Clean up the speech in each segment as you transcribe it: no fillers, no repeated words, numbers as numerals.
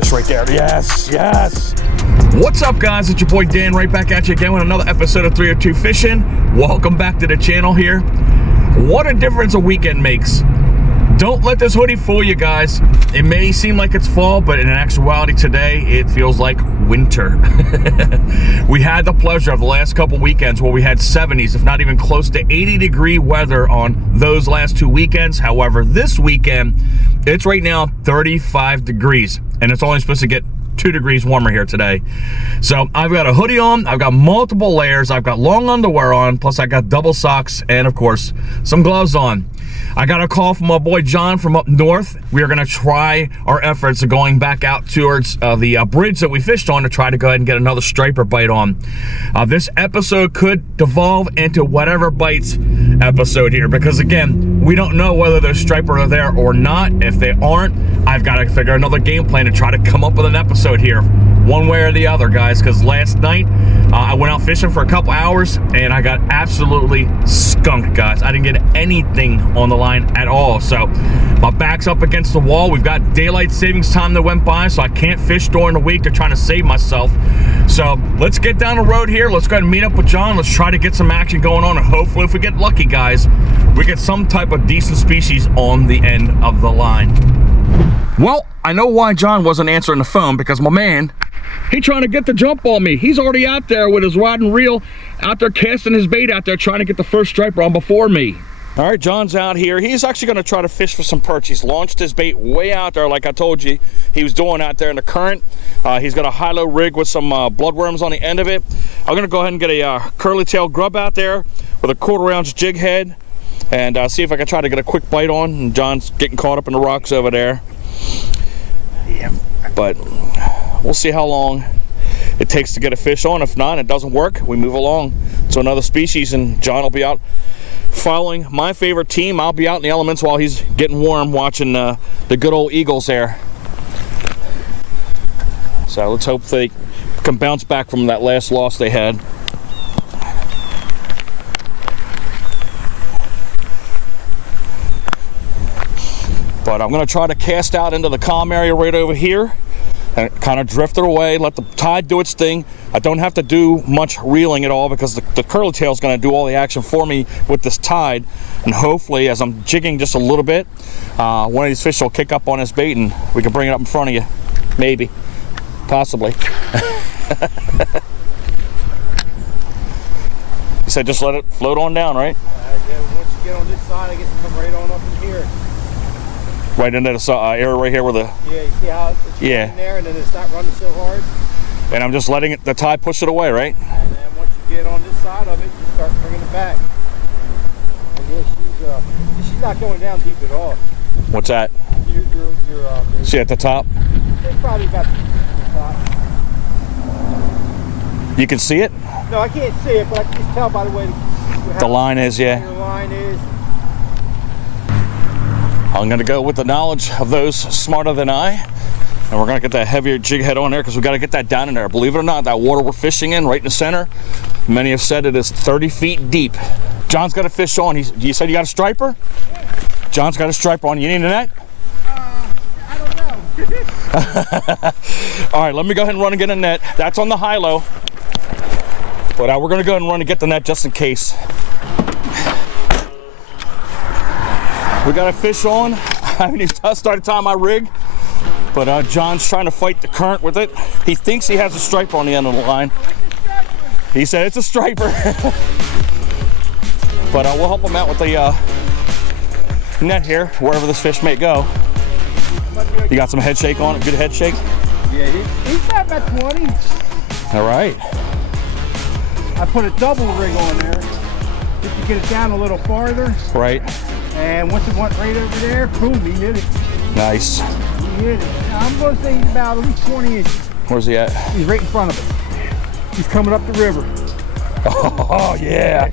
fish right there. Yes, yes. What's up, guys? It's your boy Dan, right back at you again with another episode of 302 Fishing. Welcome back to the channel here. What a difference a weekend makes. Don't let this hoodie fool you, guys. It may seem like it's fall, but in actuality today, it feels like winter. We had the pleasure of the last couple weekends where we had 70s, if not even close to 80-degree weather on those last two weekends. However, this weekend, it's right now 35 degrees, and it's only supposed to get 2 degrees warmer here today. So I've got a hoodie on, I've got multiple layers, I've got long underwear on, plus I got double socks, and of course, some gloves on. I got a call from my boy John from up north. We are gonna try our efforts of going back out towards the bridge that we fished on to try to go ahead and get another striper bite on. This episode could devolve into whatever bites episode here, because again, we don't know whether those striper are there or not. If they aren't, I've got to figure another game plan to try to come up with an episode here, one way or the other, guys, because last night I went out fishing for a couple hours and I got absolutely skunked, guys. I didn't get anything on the line at all. So my back's up against the wall. We've got daylight savings time that went by, so I can't fish during the week. They're trying to save myself. So let's get down the road here. Let's go ahead and meet up with John. Let's try to get some action going on, and hopefully if we get lucky, guys, we get some type of decent species on the end of the line. Well, I know why John wasn't answering the phone, because my man, he trying to get the jump on me. He's already out there with his rod and reel, out there casting his bait out there, trying to get the first striper on before me. All right, John's out here. He's actually going to try to fish for some perch. He's launched his bait way out there, like I told you he was doing out there in the current. He's got a high-low rig with some bloodworms on the end of it. I'm going to go ahead and get a curly tail grub out there with a 1/4 ounce jig head and see if I can try to get a quick bite on. And John's getting caught up in the rocks over there. Yeah, but we'll see how long it takes to get a fish on. If not, it doesn't work, we move along to another species, and John will be out following my favorite team. I'll be out in the elements while he's getting warm, watching the good old Eagles there. So let's hope they can bounce back from that last loss they had. But I'm going to try to cast out into the calm area right over here and kind of drift it away, let the tide do its thing. I don't have to do much reeling at all, because the curly tail is going to do all the action for me with this tide. And hopefully, as I'm jigging just a little bit, one of these fish will kick up on this bait and we can bring it up in front of you. Maybe. Possibly. You said just let it float on down, right? Yeah, once you get on this side, I get to come right on up in here. Right into the area right here where the... Yeah, you see how it's in there, and then it's not running so hard? And I'm just letting the tide push it away, right? And then once you get on this side of it, you start bringing it back. And yeah, she's not going down deep at all. What's that? You're see at the top? It's probably about the top. You can see it? No, I can't see it, but I can just tell by the way the line is, yeah. The line is. I'm going to go with the knowledge of those smarter than I, and we're going to get that heavier jig head on there, because we've got to get that down in there. Believe it or not, that water we're fishing in right in the center, many have said it is 30 feet deep. John's got a fish on. You said you got a striper? Yeah. John's got a striper on. You need a net? I don't know. All right, let me go ahead and run and get a net. That's on the high-low, but we're going to go ahead and run and get the net just in case. We got a fish on. I haven't even started tying my rig, but John's trying to fight the current with it. He thinks he has a striper on the end of the line. He said it's a striper. But we'll help him out with the net here, wherever this fish may go. You got some head shake on it? Good head shake? Yeah, he's got about 20. All right. I put a double rig on there just to get it down a little farther. Right. And once it went right over there, boom, he hit it. Nice. He hit it. I'm going to say he's about at least 20 inches. Where's he at? He's right in front of us. He's coming up the river. Oh, yeah.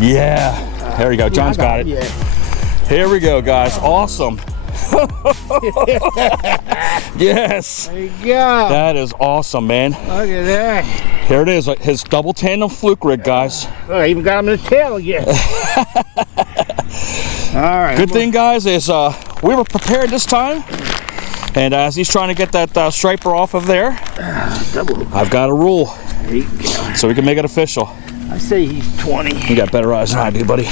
Yeah. There you go. John's got it. Yeah. Here we go, guys. Awesome. Yes. There you go. That is awesome, man. Look at that. Here it is, his double tandem fluke rig, guys. Look, I even got him in the tail again. All right. Good thing, guys, is we were prepared this time. And as he's trying to get that striper off of there, I've got a rule. So we can make it official. I say he's 20. You got better eyes than I do, buddy.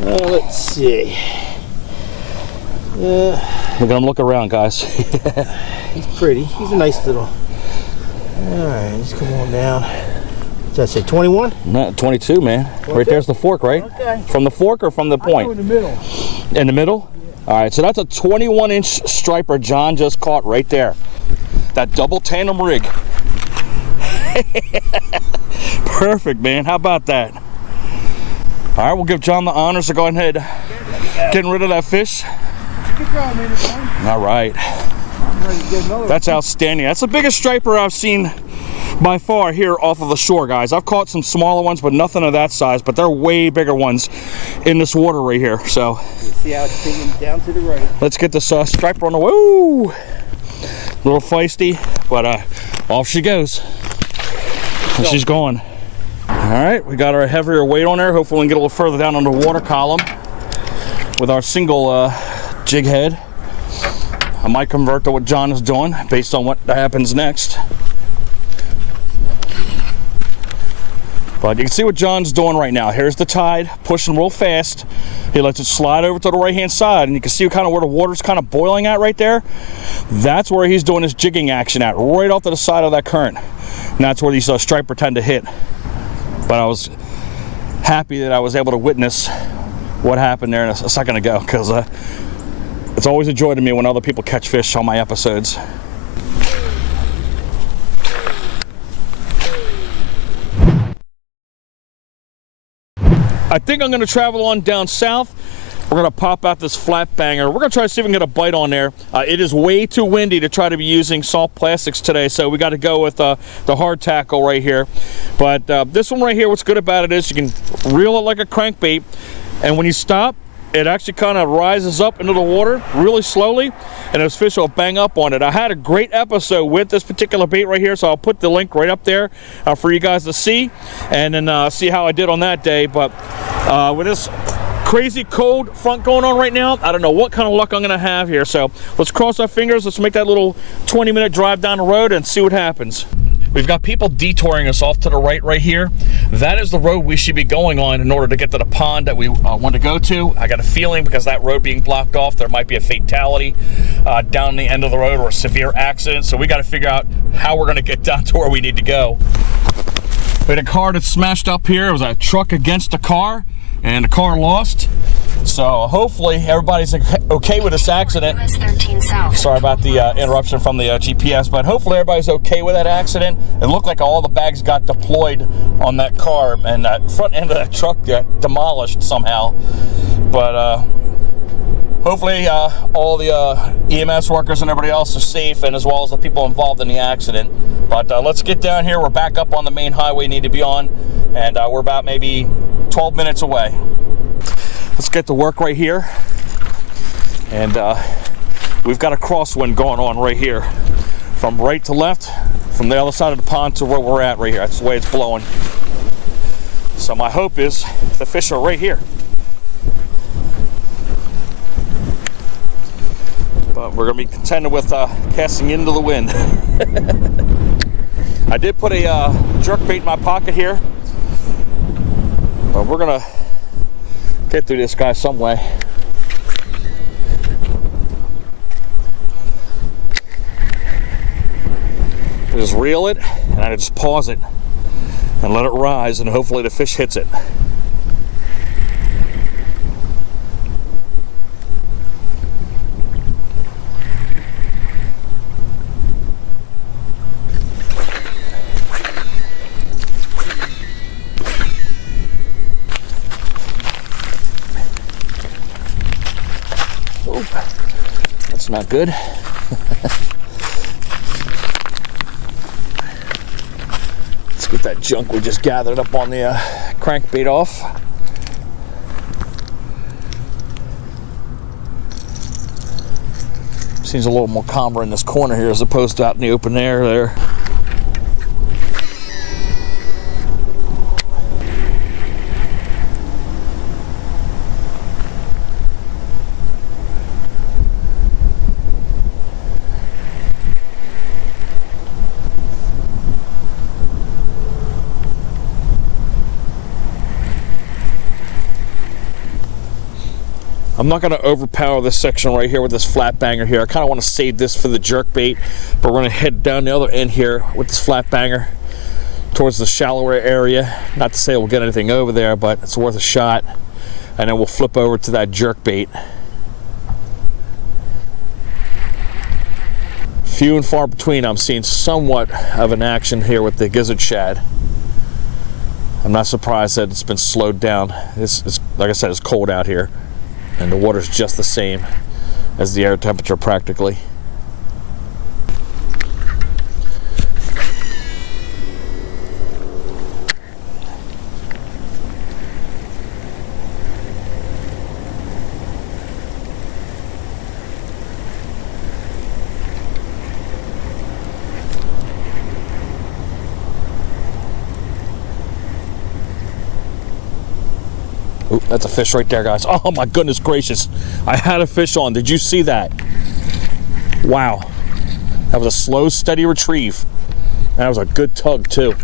Let's see. We're gonna look around, guys. He's pretty. He's a nice little. Alright, just come on down. Did I say 21? No, 22, man. 22? Right there's the fork, right? Okay. From the fork or from the point? I go in the middle. In the middle? Yeah. Alright, so that's a 21-inch striper John just caught right there. That double tandem rig. Perfect, man. How about that? All right, we'll give John the honors to go ahead getting rid of that fish. Good job, man. All right. I'm ready to get another. That's outstanding. That's the biggest striper I've seen by far here off of the shore, guys. I've caught some smaller ones, but nothing of that size. But they're way bigger ones in this water right here. So see how it's taking down to the right. Let's get this striper on the woo. A little feisty, but off she goes. And she's gone. All right, we got our heavier weight on there. Hopefully we can get a little further down on the water column with our single jig head. I might convert to what John is doing based on what happens next. But you can see what John's doing right now. Here's the tide, pushing real fast. He lets it slide over to the right-hand side, and you can see kind of where the water's kind of boiling at right there. That's where he's doing his jigging action at, right off to the side of that current. And that's where these striper tend to hit. But I was happy that I was able to witness what happened there a second ago, because it's always a joy to me when other people catch fish on my episodes. I think I'm going to travel on down south. We're going to pop out this flat banger. We're going to try to see if we can get a bite on there. It is way too windy to try to be using soft plastics today, so we got to go with the hard tackle right here. But this one right here, what's good about it is you can reel it like a crankbait, and when you stop, it actually kind of rises up into the water really slowly, and those fish will bang up on it. I had a great episode with this particular bait right here, so I'll put the link right up there for you guys to see, and then see how I did on that day. But with this crazy cold front going on right now, I don't know what kind of luck I'm gonna have here. So let's cross our fingers. Let's make that little 20-minute drive down the road and see what happens. We've got people detouring us off to the right here. That is the road we should be going on in order to get to the pond that we want to go to. I got a feeling because that road being blocked off, there might be a fatality down the end of the road or a severe accident. So we got to figure out how we're going to get down to where we need to go. We had a car that smashed up here. It was a truck against a car, and the car lost. So hopefully everybody's okay with this accident. Sorry about the interruption from the GPS, but hopefully everybody's okay with that accident. It looked like all the bags got deployed on that car, and that front end of that truck got demolished somehow. But hopefully all the EMS workers and everybody else are safe, and as well as the people involved in the accident. But let's get down here. We're back up on the main highway we need to be on, and we're about maybe 12 minutes away. Let's get to work right here, and we've got a crosswind going on right here from right to left, from the other side of the pond to where we're at right here. That's the way it's blowing. So my hope is the fish are right here, but we're gonna be contented with casting into the wind. I did put a jerk bait in my pocket here, but we're gonna get through this guy some way. I just reel it, and I just pause it and let it rise, and hopefully the fish hits it. That's not good. Let's get that junk we just gathered up on the crankbait off. Seems a little more calmer in this corner here as opposed to out in the open air there. I'm not going to overpower this section right here with this flat banger here. I kind of want to save this for the jerk bait, but we're going to head down the other end here with this flat banger towards the shallower area. Not to say we'll get anything over there, but it's worth a shot. And then we'll flip over to that jerk bait. Few and far between, I'm seeing somewhat of an action here with the gizzard shad. I'm not surprised that it's been slowed down. It's like I said, it's cold out here, and the water's just the same as the air temperature practically. Ooh, that's a fish right there, guys. Oh my goodness gracious. I had a fish on. Did you see that? Wow. That was a slow, steady retrieve. And that was a good tug too.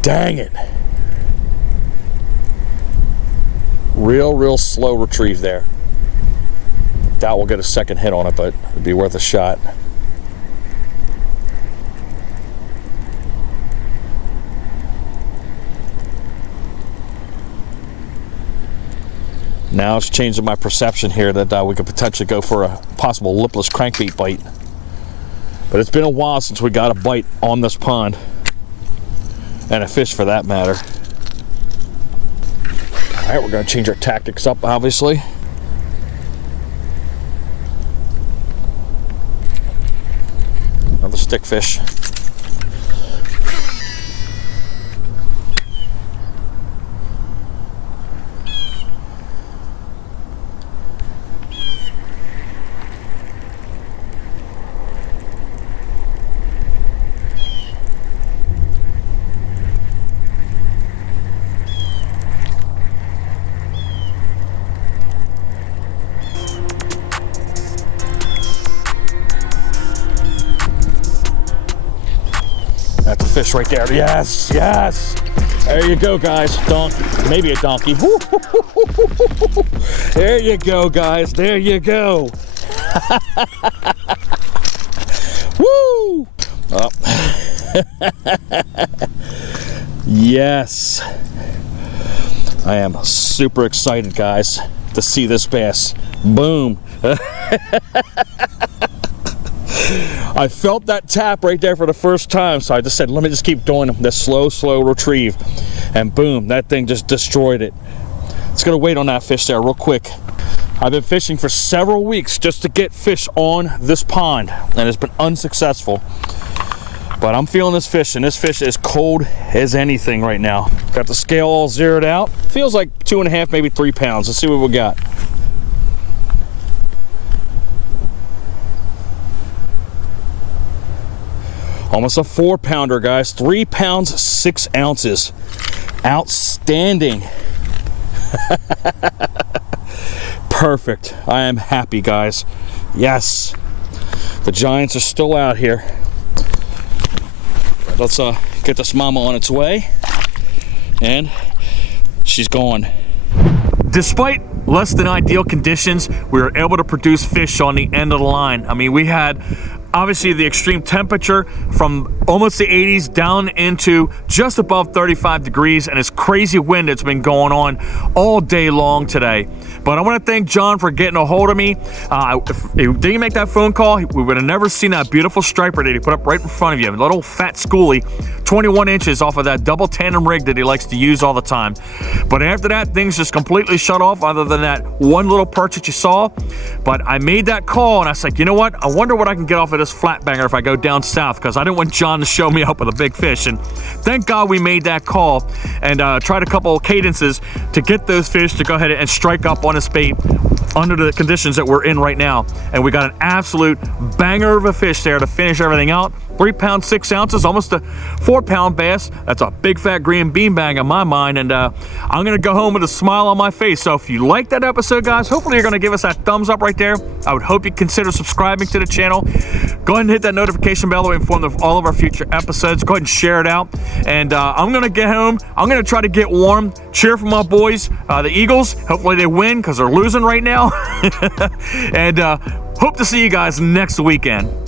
Dang it. Real slow retrieve there. Doubt we'll get a second hit on it, but it'd be worth a shot. Now it's changing my perception here that we could potentially go for a possible lipless crankbait bite. But it's been a while since we got a bite on this pond. And a fish for that matter. Alright, we're going to change our tactics up, obviously. Another stick fish. That's a fish right there. Yes, yes. There you go, guys. Donkey, maybe a donkey. There you go, guys. There you go. Woo! Oh. Yes. I am super excited, guys, to see this bass. Boom. I felt that tap right there for the first time, so I just said, let me just keep doing this slow retrieve. And boom, that thing just destroyed it. It's gonna wait on that fish there real quick. I've been fishing for several weeks just to get fish on this pond, and it's been unsuccessful. But I'm feeling this fish, and this fish is cold as anything right now. Got the scale all zeroed out. Feels like 2.5, maybe 3 pounds. Let's see what we got. Almost a 4-pounder, guys. 3 pounds, 6 ounces. Outstanding. Perfect. I am happy, guys. Yes. The giants are still out here. Let's get this mama on its way. And she's gone. Despite less than ideal conditions, we were able to produce fish on the end of the line. I mean, we had obviously the extreme temperature from almost the 80s down into just above 35 degrees, and it's crazy wind that's been going on all day long today. But I want to thank John for getting a hold of me. If he didn't make that phone call, we would have never seen that beautiful striper that he put up right in front of you. A little fat schoolie, 21 inches off of that double tandem rig that he likes to use all the time. But after that, things just completely shut off other than that one little perch that you saw. But I made that call, and I was like, you know what? I wonder what I can get off of this flat banger if I go down south, because I didn't want John to show me up with a big fish. And thank God we made that call and tried a couple of cadences to get those fish to go ahead and strike up on his bait. under the conditions that we're in right now. And we got an absolute banger of a fish there to finish everything out. 3 pounds 6 ounces, almost a 4-pound bass. That's a big fat green beanbag in my mind, and I'm gonna go home with a smile on my face. So if you like that episode, guys, hopefully you're gonna give us that thumbs up right there. I would hope you consider subscribing to the channel. Go ahead and hit that notification bell to be informed of all of our future episodes. Go ahead and share it out. And I'm gonna get home. I'm gonna try to get warm, cheer for my boys, the Eagles. Hopefully they win because they're losing right now. And hope to see you guys next weekend.